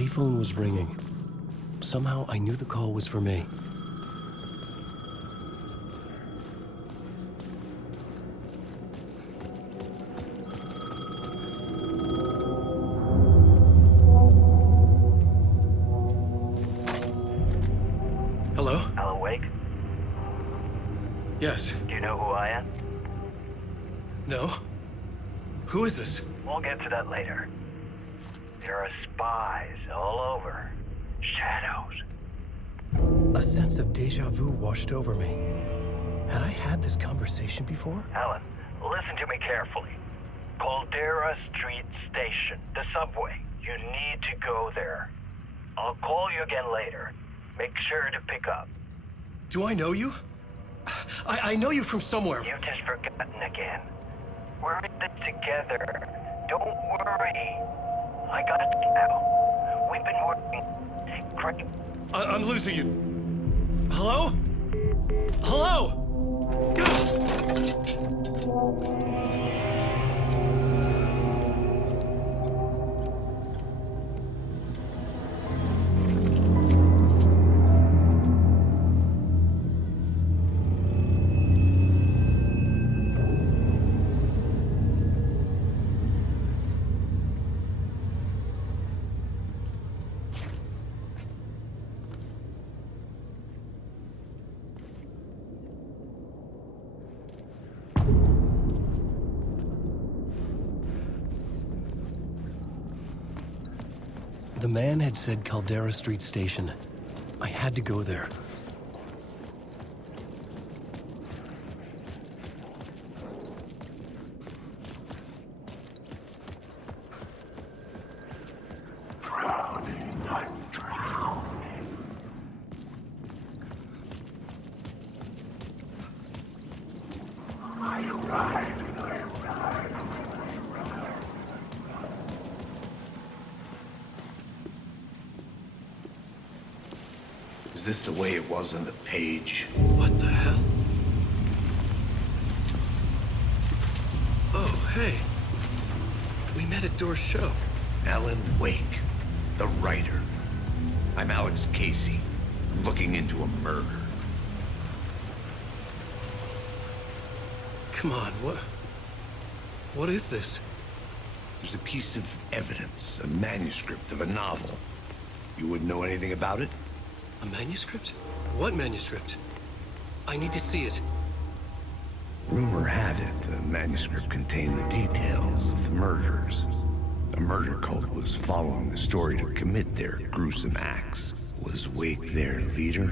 payphone was ringing. Somehow I knew the call was for me. Hello? Alan Wake? Yes. Do you know who I am? No? Who is this? We'll get to that later. There are spies all over. Shadows. A sense of deja vu washed over me. Had I had this conversation before? Alan, listen to me carefully. Caldera Street Station, the subway. You need to go there. I'll call you again later. Make sure to pick up. Do I know you? I know you from somewhere. You've just forgotten again. We're in this together. Don't worry. I got you now. We've been working. Great. I'm losing you. Hello? Hello? The man had said Caldera Street Station. I had to go there. Is this the way it was on the page? What the hell? Oh, hey. We met at Door's show. Alan Wake, the writer. I'm Alex Casey, looking into a murder. Come on, what is this? There's a piece of evidence, a manuscript of a novel. You wouldn't know anything about it? A manuscript? What manuscript? I need to see it. Rumor had it the manuscript contained the details of the murders. A murder cult was following the story to commit their gruesome acts. Was Wake their leader?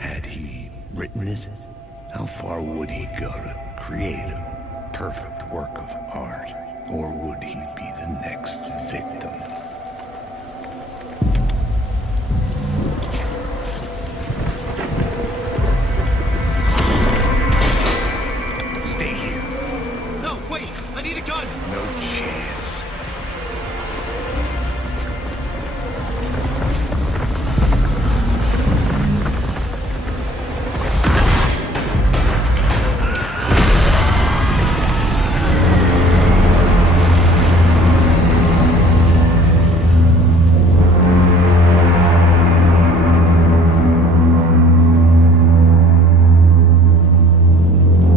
Had he written it? How far would he go to create a perfect work of art? Or would he be the next victim? Stay here. No, wait! I need a gun! No chance.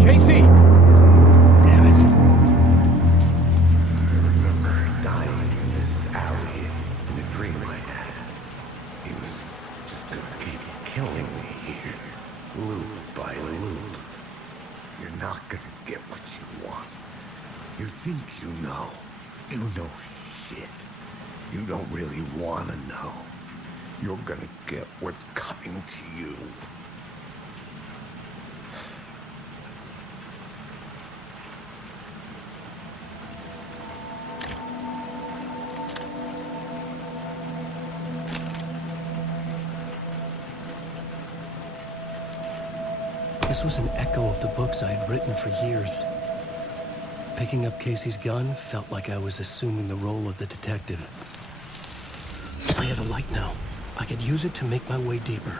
Casey! Damn it. I remember dying in this alley in a dream I had. He was just gonna keep killing me here, loop by loop. You're not gonna get what you want. You think you know. You know shit. You don't really wanna know. You're gonna get what's coming to you. This was an echo of the books I had written for years. Picking up Casey's gun felt like I was assuming the role of the detective. I had a light now. I could use it to make my way deeper.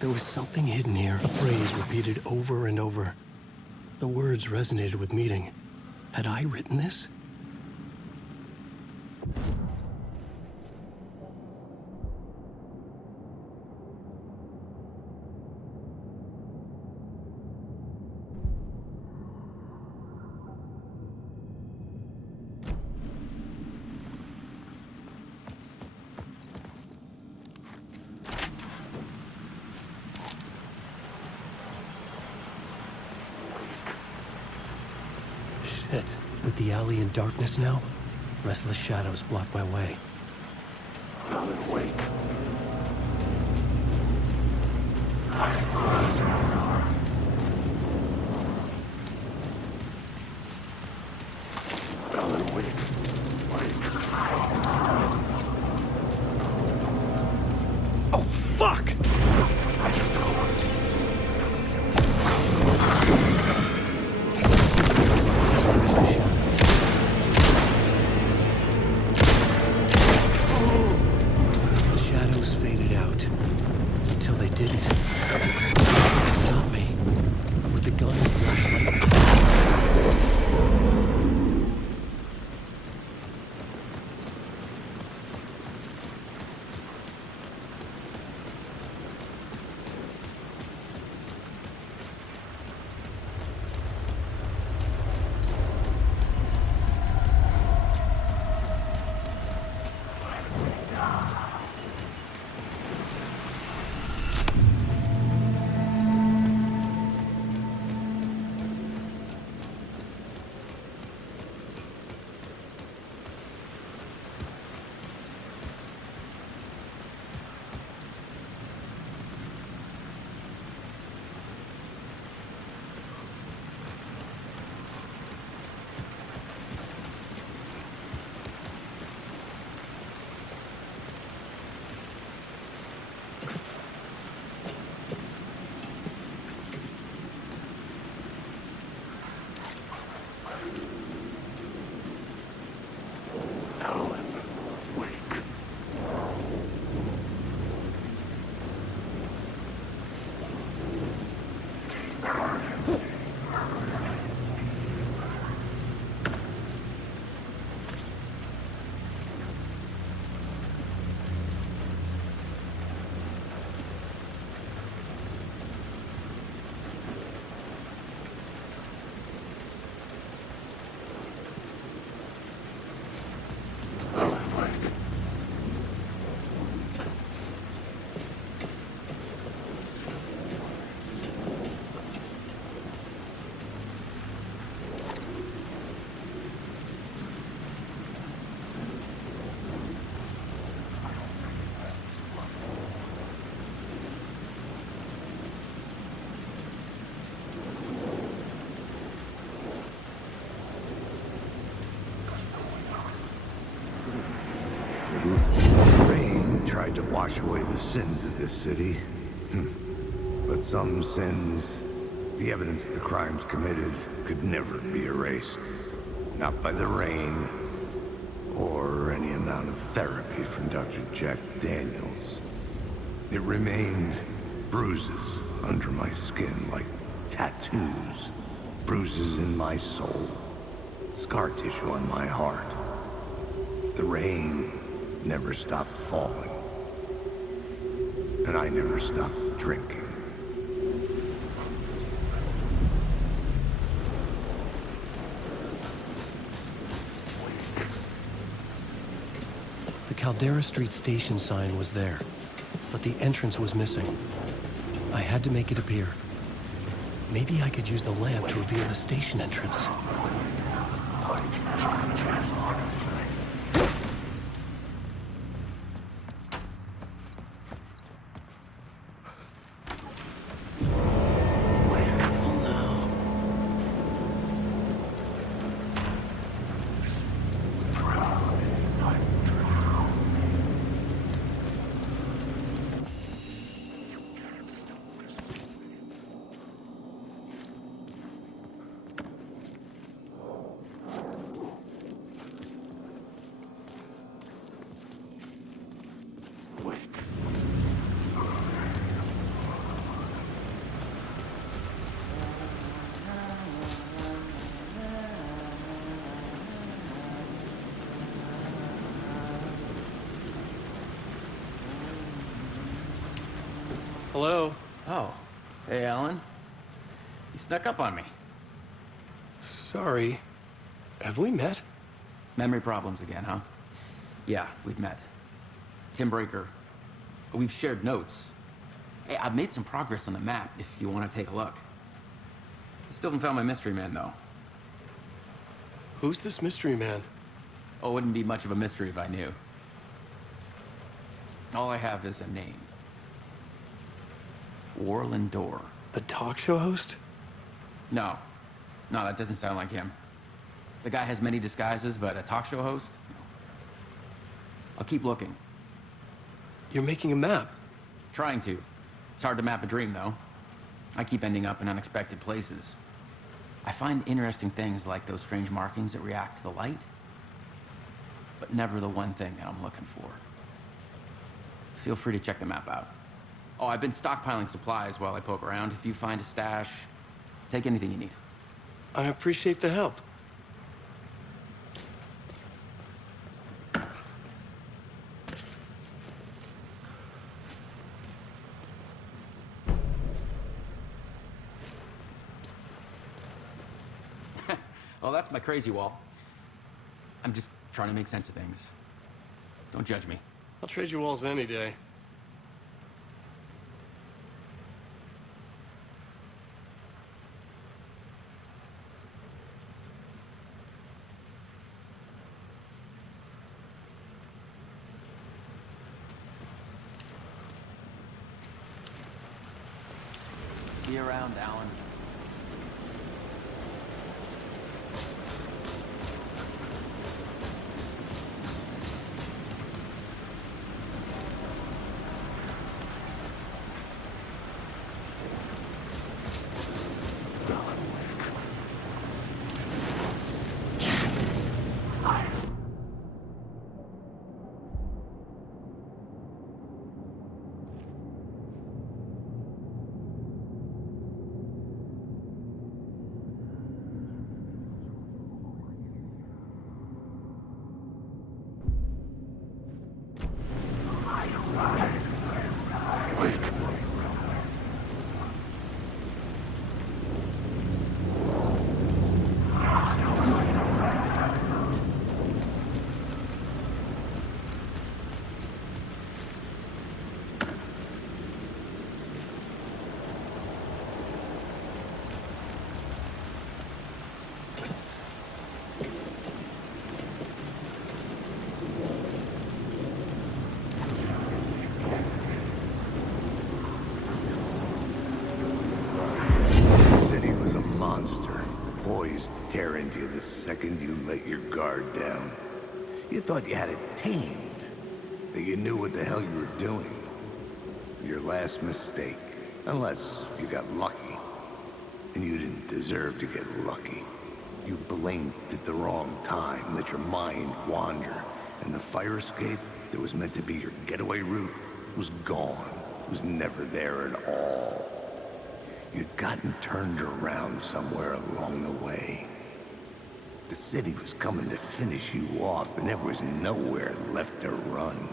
There was something hidden here, a phrase repeated over and over. The words resonated with meaning. Had I written this? Shit. With the alley in darkness now, restless shadows block my way. I'm awake. Oh, fuck! The shadows faded out until they didn't. Stop me with the gun and flashlight. Rain tried to wash away the sins of this city. But some sins, the evidence of the crimes committed, could never be erased. Not by the rain, or any amount of therapy from Dr. Jack Daniels. It remained bruises under my skin, like tattoos. Bruises in my soul. Scar tissue on my heart. The rain never stopped falling. And I never stopped drinking. The Caldera Street station sign was there, but the entrance was missing. I had to make it appear. Maybe I could use the lamp to reveal the station entrance. Hello? Oh. Hey, Alan. You snuck up on me. Sorry. Have we met? Memory problems again, huh? Yeah, we've met. Tim Breaker. We've shared notes. Hey, I've made some progress on the map if you want to take a look. I still haven't found my mystery man, though. Who's this mystery man? Oh, it wouldn't be much of a mystery if I knew. All I have is a name. Warland Door. The talk show host? No. No, that doesn't sound like him. The guy has many disguises, but a talk show host? No. I'll keep looking. You're making a map. Trying to. It's hard to map a dream, though. I keep ending up in unexpected places. I find interesting things like those strange markings that react to the light, but never the one thing that I'm looking for. Feel free to check the map out. Oh, I've been stockpiling supplies while I poke around. If you find a stash, take anything you need. I appreciate the help. Oh, that's my crazy wall. I'm just trying to make sense of things. Don't judge me. I'll trade you walls any day. See you around, Alan. Poised to tear into you the second you let your guard down. You thought you had it tamed, that you knew what the hell you were doing. Your last mistake, unless you got lucky. And you didn't deserve to get lucky. You blinked at the wrong time, let your mind wander, and the fire escape that was meant to be your getaway route was gone. It was never there at all. You'd gotten turned around somewhere along the way. The city was coming to finish you off, and there was nowhere left to run.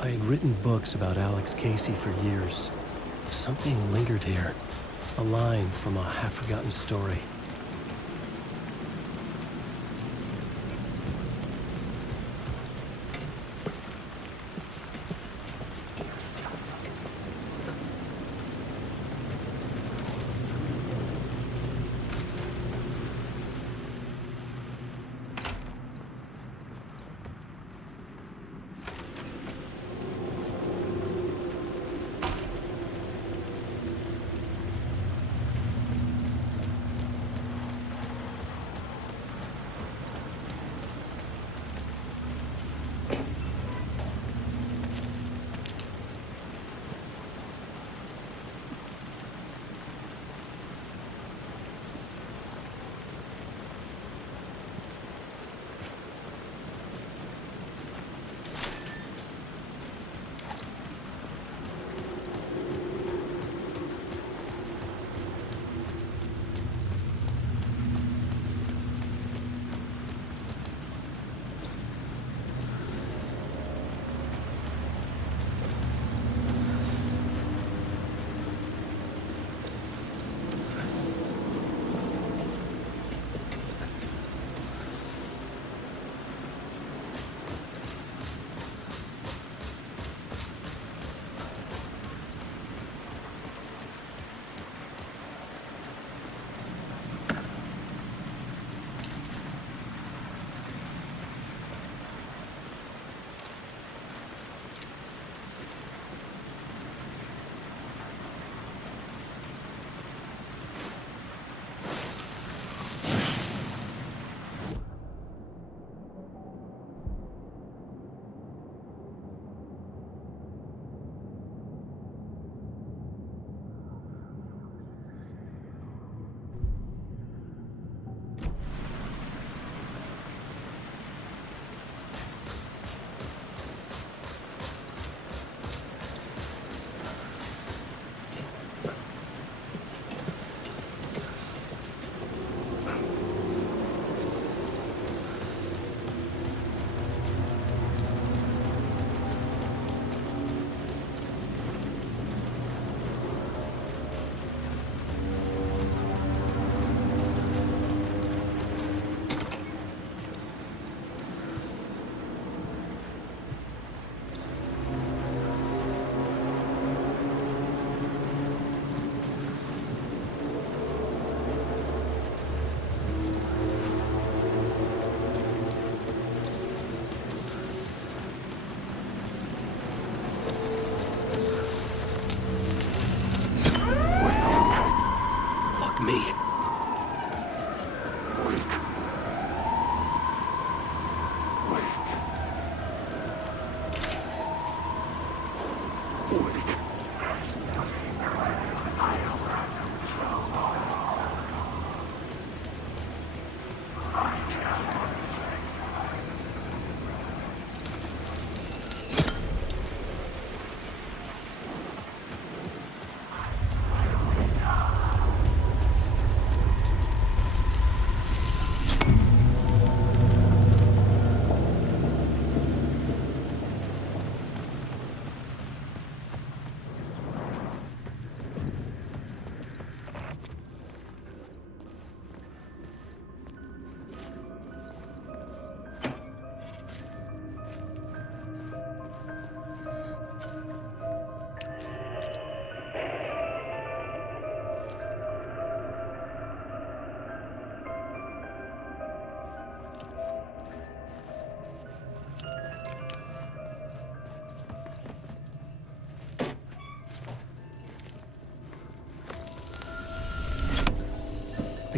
I had written books about Alex Casey for years. Something lingered here. A line from a half-forgotten story.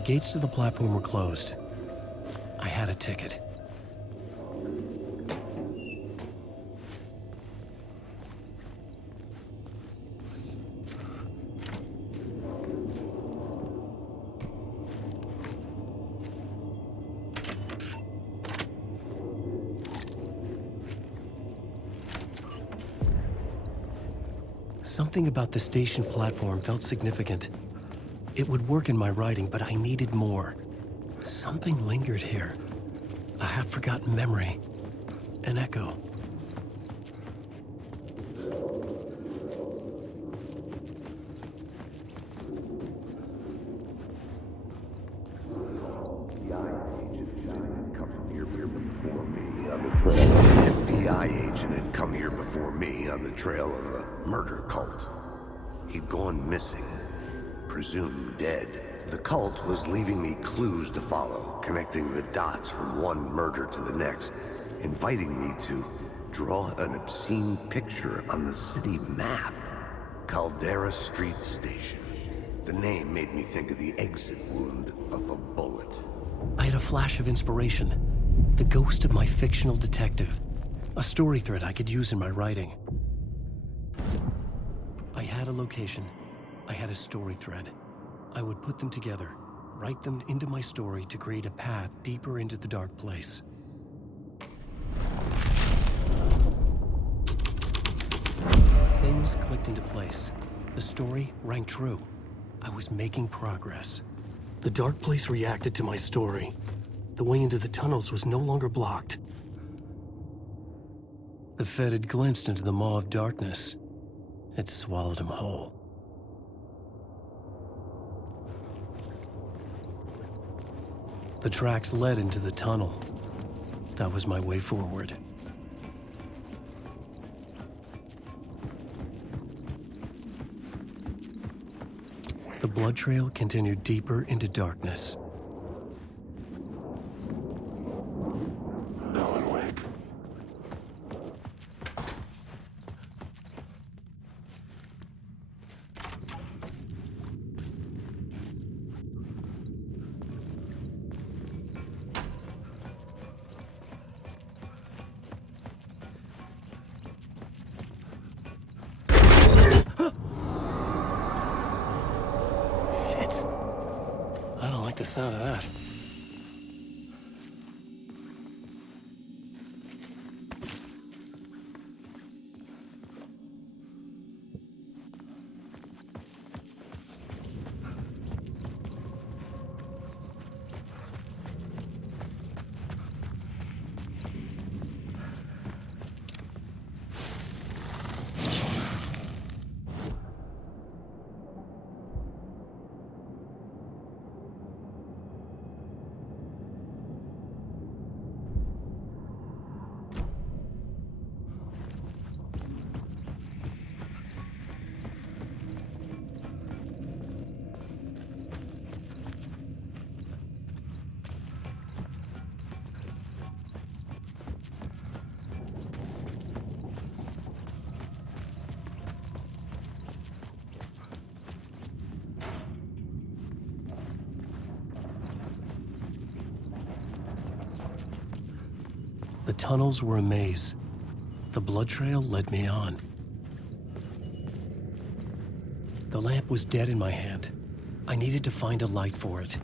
gates to the platform were closed. I had a ticket. Something about the station platform felt significant. It would work in my writing, but I needed more. Something lingered here. A half-forgotten memory. An echo. FBI agent had come here before me on the trail of a murder cult. He'd gone missing, presumed dead. The cult was leaving me clues to follow, connecting the dots from one murder to the next, inviting me to draw an obscene picture on the city map. Caldera Street Station. The name made me think of the exit wound of a bullet. I had a flash of inspiration. The ghost of my fictional detective. A story thread I could use in my writing. I had a location. I had a story thread. I would put them together, write them into my story to create a path deeper into the dark place. Things clicked into place. The story rang true. I was making progress. The dark place reacted to my story. The way into the tunnels was no longer blocked. The Fed had glimpsed into the maw of darkness. It swallowed him whole. The tracks led into the tunnel. That was my way forward. The blood trail continued deeper into darkness. I don't like the sound of that. The tunnels were a maze. The blood trail led me on. The lamp was dead in my hand. I needed to find a light for it.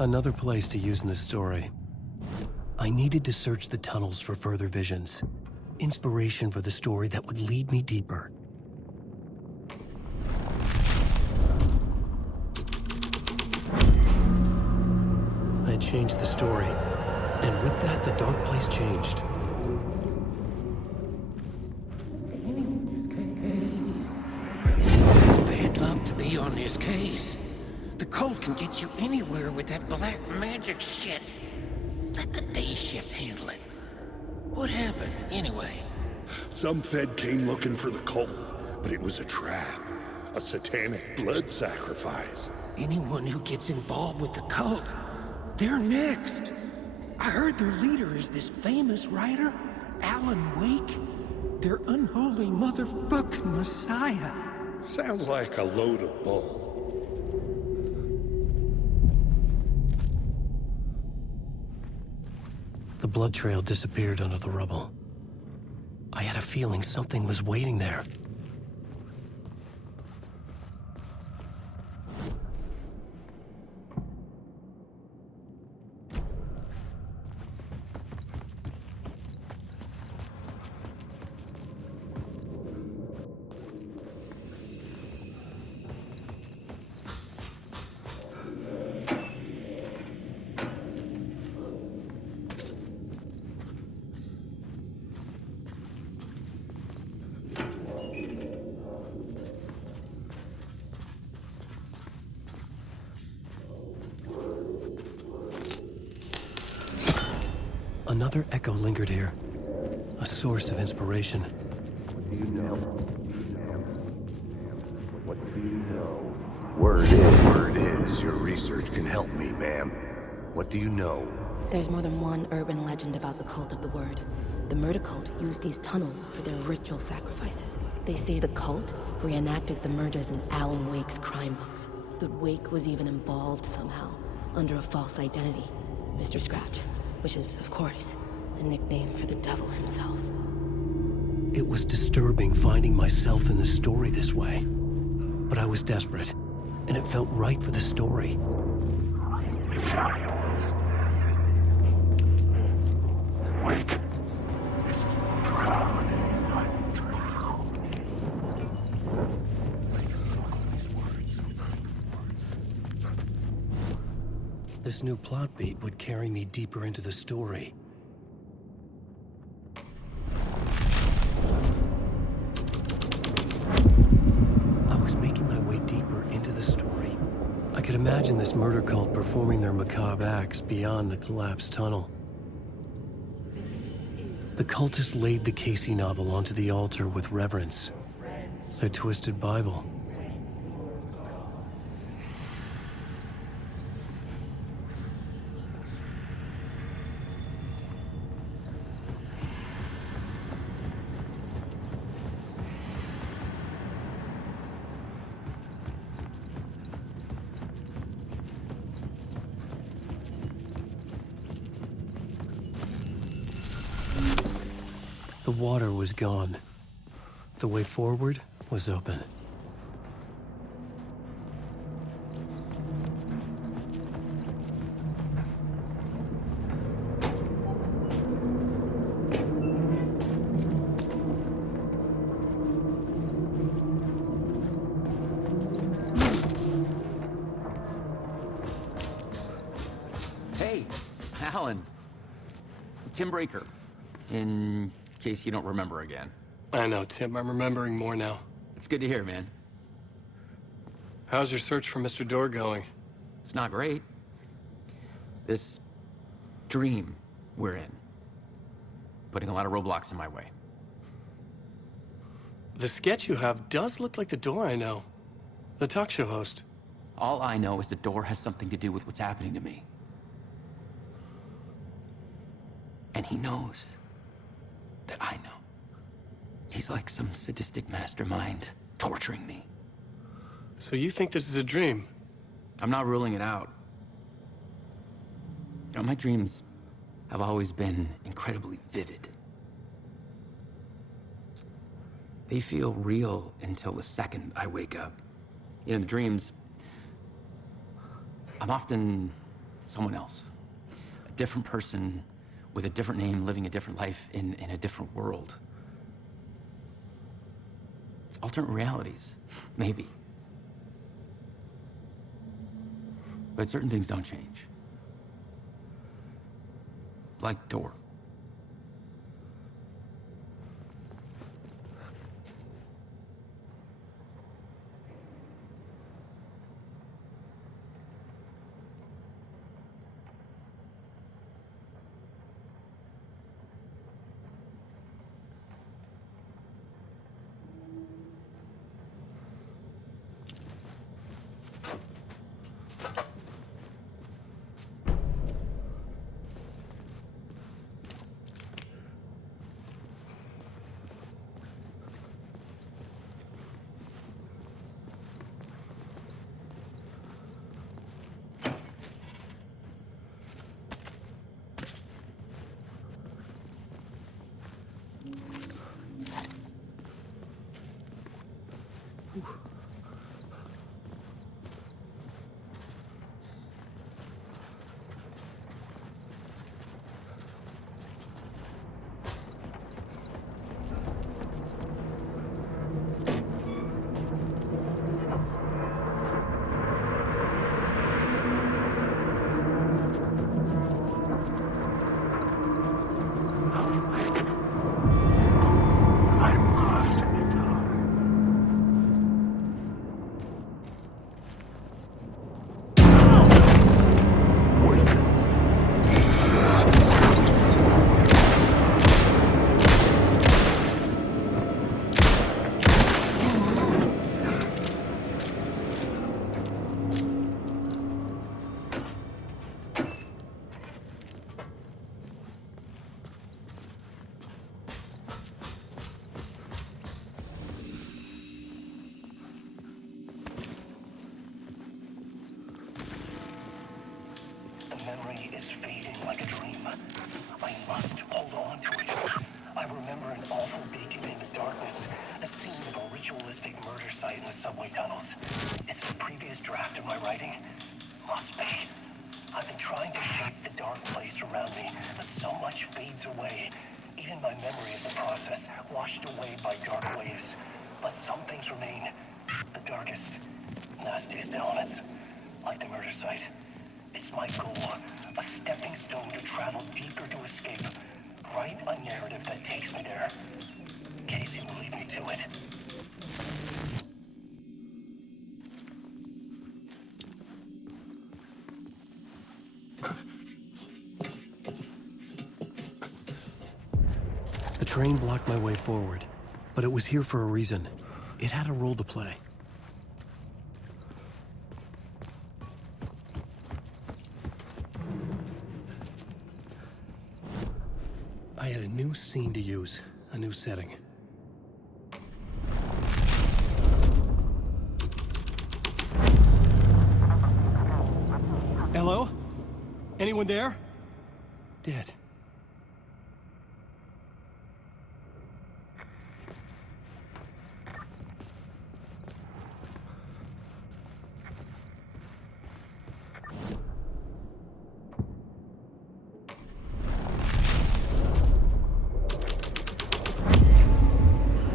Another place to use in the story. I needed to search the tunnels for further visions. Inspiration for the story that would lead me deeper. I changed the story, and with that, the dark place changed. It's bad luck to be on this case. The cult can get you anywhere with that black magic shit. Let the day shift handle it. What happened, anyway? Some Fed came looking for the cult, but it was a trap. A satanic blood sacrifice. Anyone who gets involved with the cult, they're next. I heard their leader is this famous writer, Alan Wake. Their unholy motherfucking messiah. Sounds like a load of bull. The blood trail disappeared under the rubble. I had a feeling something was waiting there. Another echo lingered here, a source of inspiration. What do you know? What do you know? Word is, your research can help me, ma'am. What do you know? There's more than one urban legend about the cult of the Word. The murder cult used these tunnels for their ritual sacrifices. They say the cult reenacted the murders in Alan Wake's crime books. The Wake was even involved somehow, under a false identity, Mr. Scratch, which is, of course, a nickname for the devil himself. It was disturbing finding myself in the story this way. But I was desperate, and it felt right for the story. Wake. This new plot beat would carry me deeper into the story. I was making my way deeper into the story. I could imagine this murder cult performing their macabre acts beyond the collapsed tunnel. The cultists laid the Casey novel onto the altar with reverence. Their twisted Bible. The water was gone. The way forward was open. Hey, Alan. Tim Breaker. In case you don't remember again. I know, Tim. I'm remembering more now. It's good to hear, man. How's your search for Mr. Door going? It's not great. This dream we're in, putting a lot of roadblocks in my way. The sketch you have does look like the Door I know. The talk show host. All I know is the door has something to do with what's happening to me. And he knows that I know. He's like some sadistic mastermind torturing me. So you think this is a dream? I'm not ruling it out. You know, my dreams have always been incredibly vivid. They feel real until the second I wake up. You know, in the dreams, I'm often someone else. A different person with a different name, living a different life in a different world. Alternate realities, maybe. But certain things don't change. Like Door. is fading like a dream. I must hold on to it. I remember an awful beacon in the darkness, a scene of a ritualistic murder site in the subway tunnels. Is it a previous draft of my writing? Must be. I've been trying to shape the dark place around me, but so much fades away. Even my memory of the process, washed away by dark waves. But some things remain. The darkest, nastiest elements, like the murder site. It's my goal, a stepping stone to travel deeper to escape. Write a narrative that takes me there. Casey will lead me to it. The train blocked my way forward, but it was here for a reason. It had a role to play. I had a new scene to use, a new setting. Hello? Anyone there? Dead.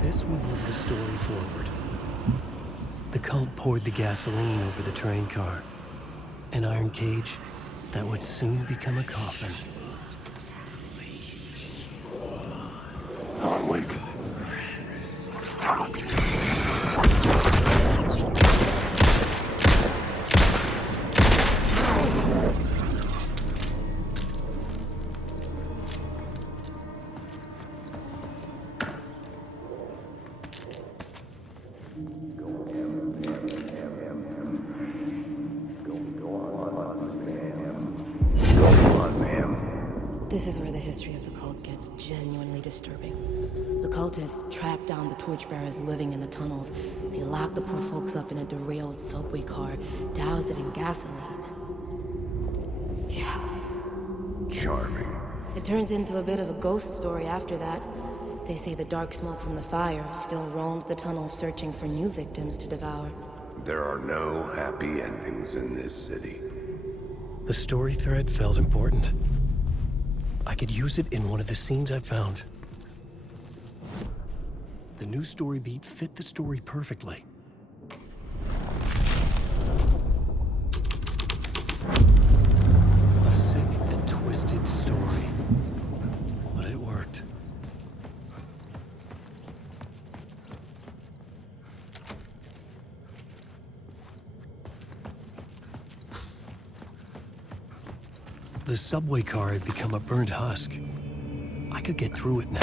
This would move the story forward. The cult poured the gasoline over the train car. An iron cage that would soon become a coffin. Wake. This is where the history of the cult gets genuinely disturbing. The cultists tracked down the torchbearers living in the tunnels. They locked the poor folks up in a derailed subway car, doused it in gasoline. Yeah. Charming. It turns into a bit of a ghost story after that. They say the dark smoke from the fire still roams the tunnels searching for new victims to devour. There are no happy endings in this city. The story thread felt important. I could use it in one of the scenes I'd found. The new story beat fit the story perfectly. A sick and twisted story. But it worked. The subway car had become a burnt husk. I could get through it now.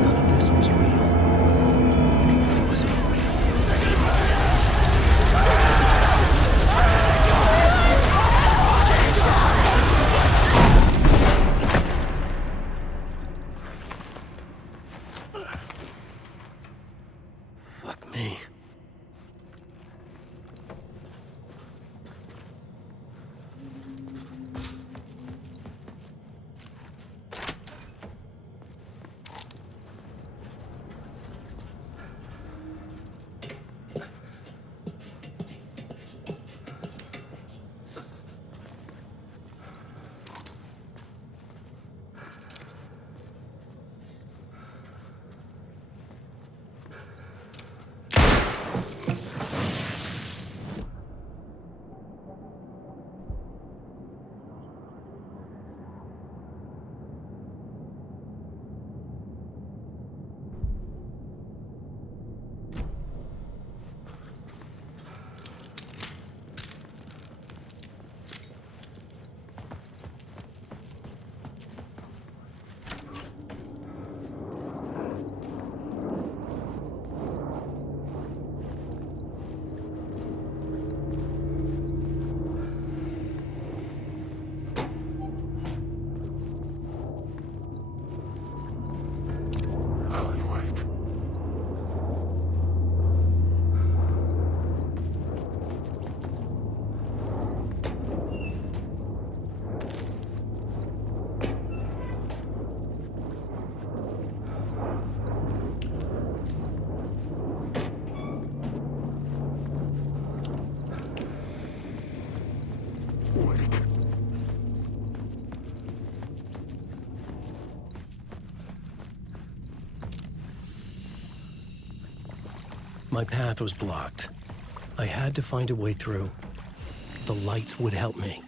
None of this was real. It wasn't real. Fuck me. My path was blocked. I had to find a way through. The lights would help me.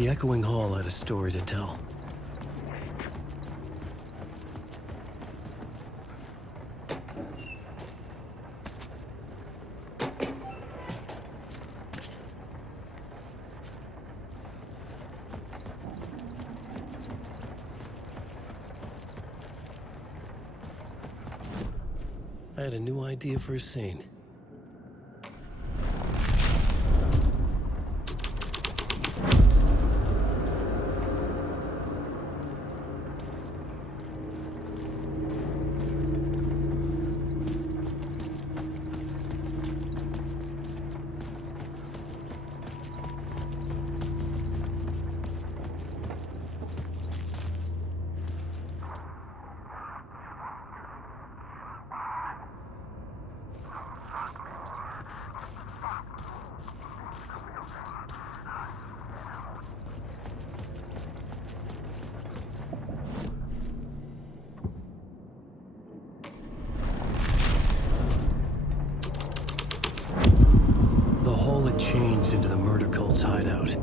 The echoing hall had a story to tell. I had a new idea for a scene. The hole had changed into the murder cult's hideout.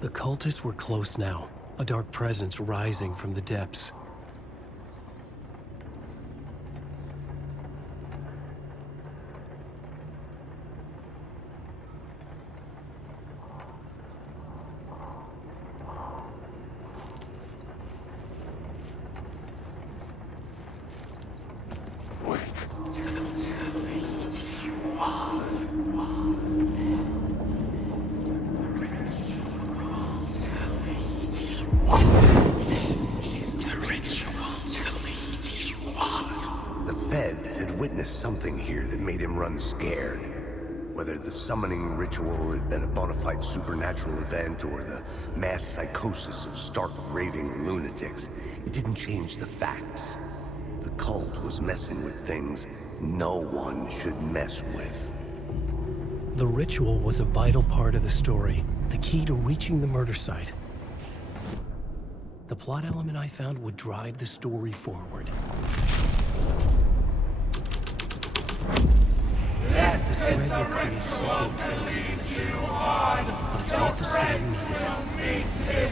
The cultists were close now, a dark presence rising from the depths. Something here that made him run scared. Whether the summoning ritual had been a bona fide supernatural event or the mass psychosis of stark raving lunatics, it didn't change the facts. The cult was messing with things no one should mess with. The ritual was a vital part of the story, the key to reaching the murder site. the plot element I found would drive the story forward. This thread will create something telling in the scene, but it's what the story needed.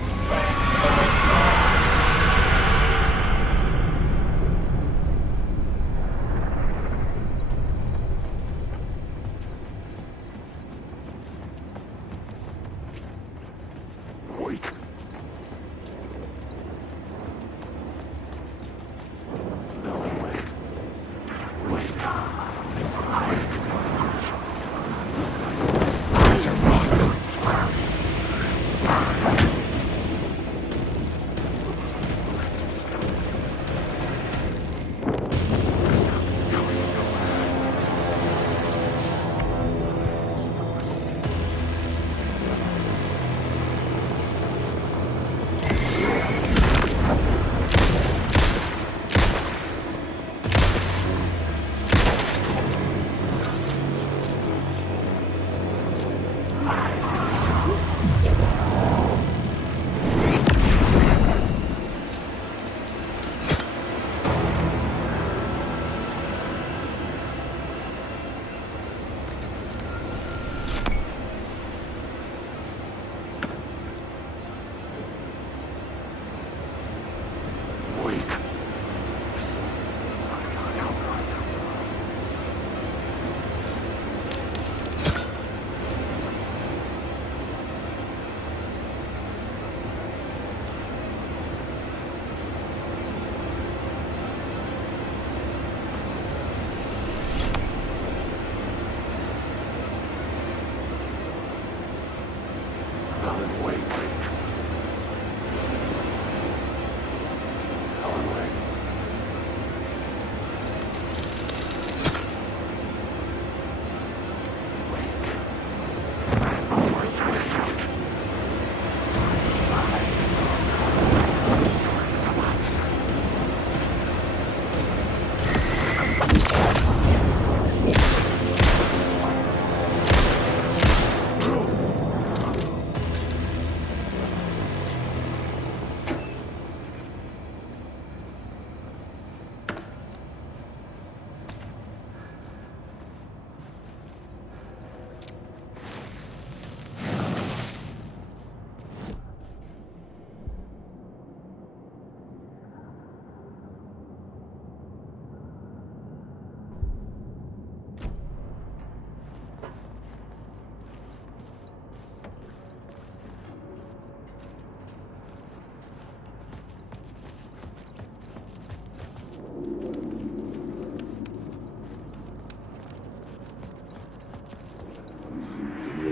Wake.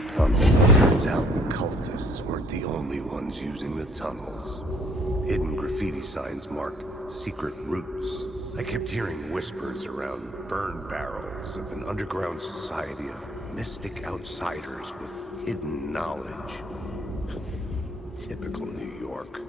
Turns out the cultists weren't the only ones using the tunnels. Hidden graffiti signs marked secret routes. I kept hearing whispers around burn barrels of an underground society of mystic outsiders with hidden knowledge. Typical New York.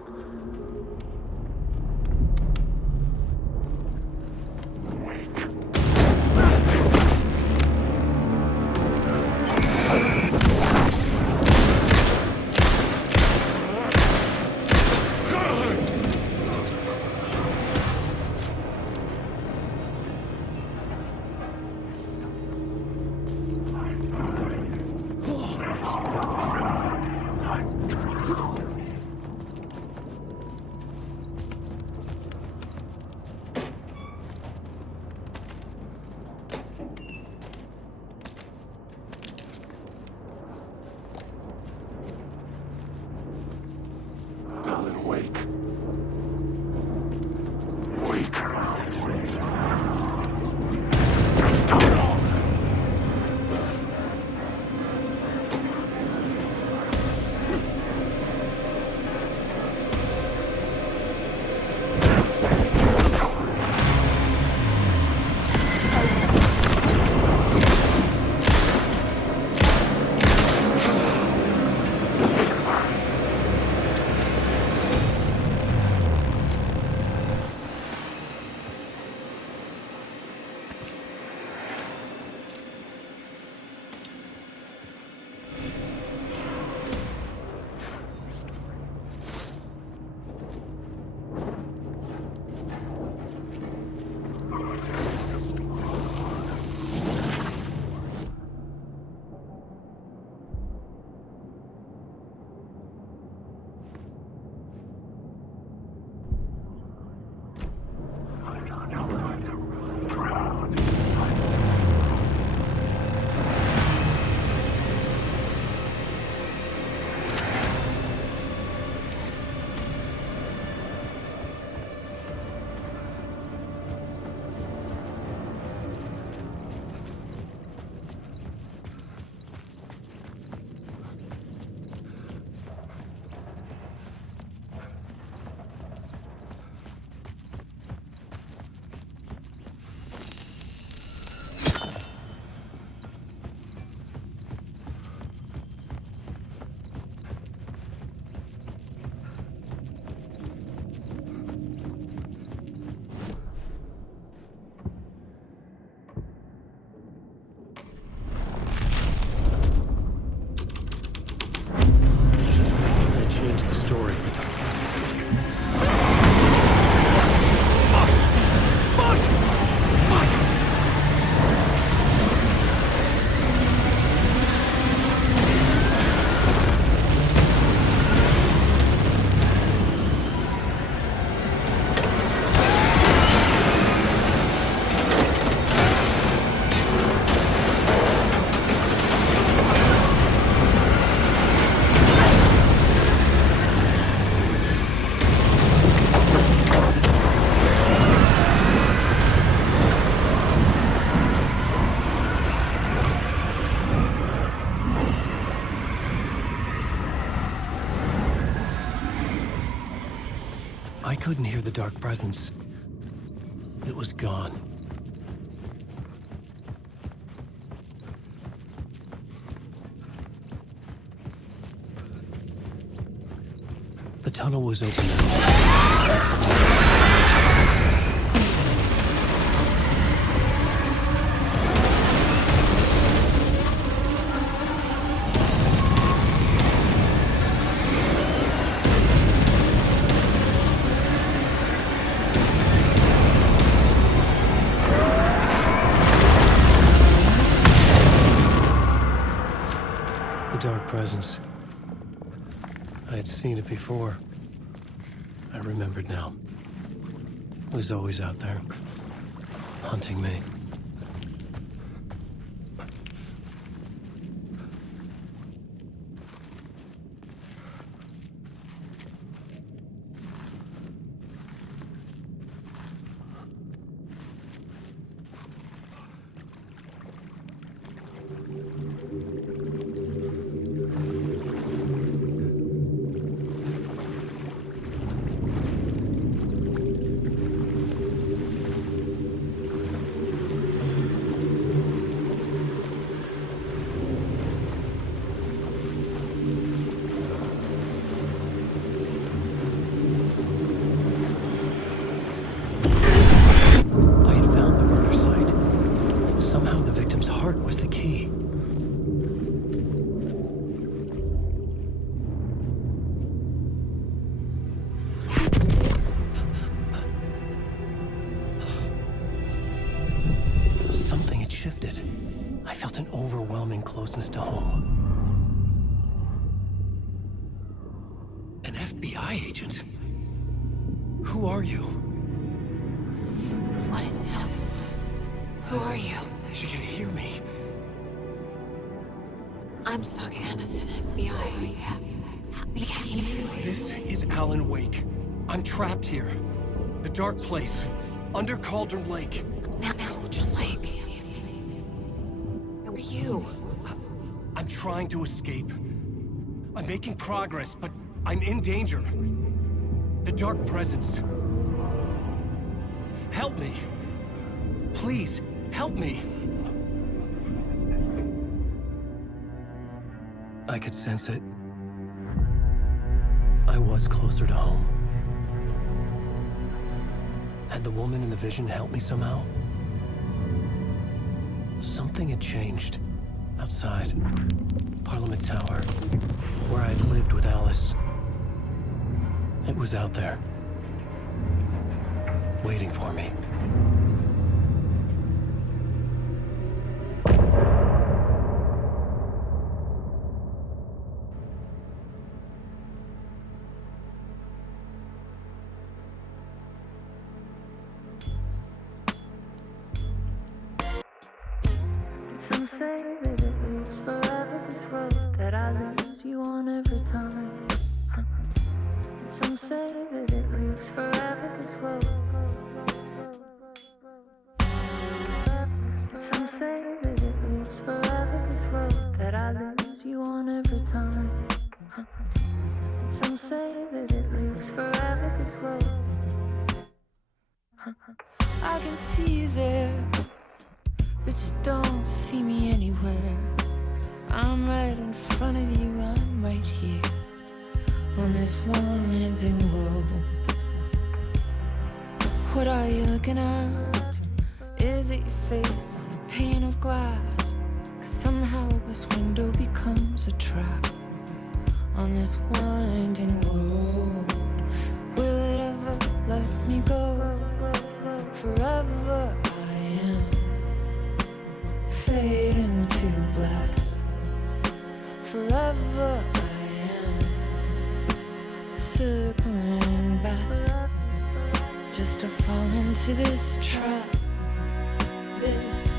I couldn't hear the dark presence. It was gone. The tunnel was open now. Dark presence. I had seen it before. I remembered now. It was always out there, hunting me. Was the key. Something had shifted. I felt an overwhelming closeness to home. An FBI agent? Who are you? What is this? Who are you? She can hear me. I'm Saga Anderson, FBI. This is Alan Wake. I'm trapped here. The dark place. Under Cauldron Lake. Cauldron Lake? Who are you? I'm trying to escape. I'm making progress, but I'm in danger. The dark presence. Help me. Please, help me. I could sense it. I was closer to home. Had the woman in the vision helped me somehow? Something had changed. Outside. Parliament Tower. Where I'd lived with Alice. It was out there. Waiting for me. Some say that it lives forever, this road that I lose you on every time. Some say that it lives forever, this road. Some say that it lives forever, this road that I lose you on every time. Some say that it lives forever, this road. I can see you there, but you don't see me anywhere. I'm right in front of you, I'm right here on this winding road. What are you looking at? Is it your face on a pane of glass? 'Cause somehow this window becomes a trap on this winding road. Will it ever let me go? Forever I am fading to black. Forever I am circling back, just to fall into this trap. This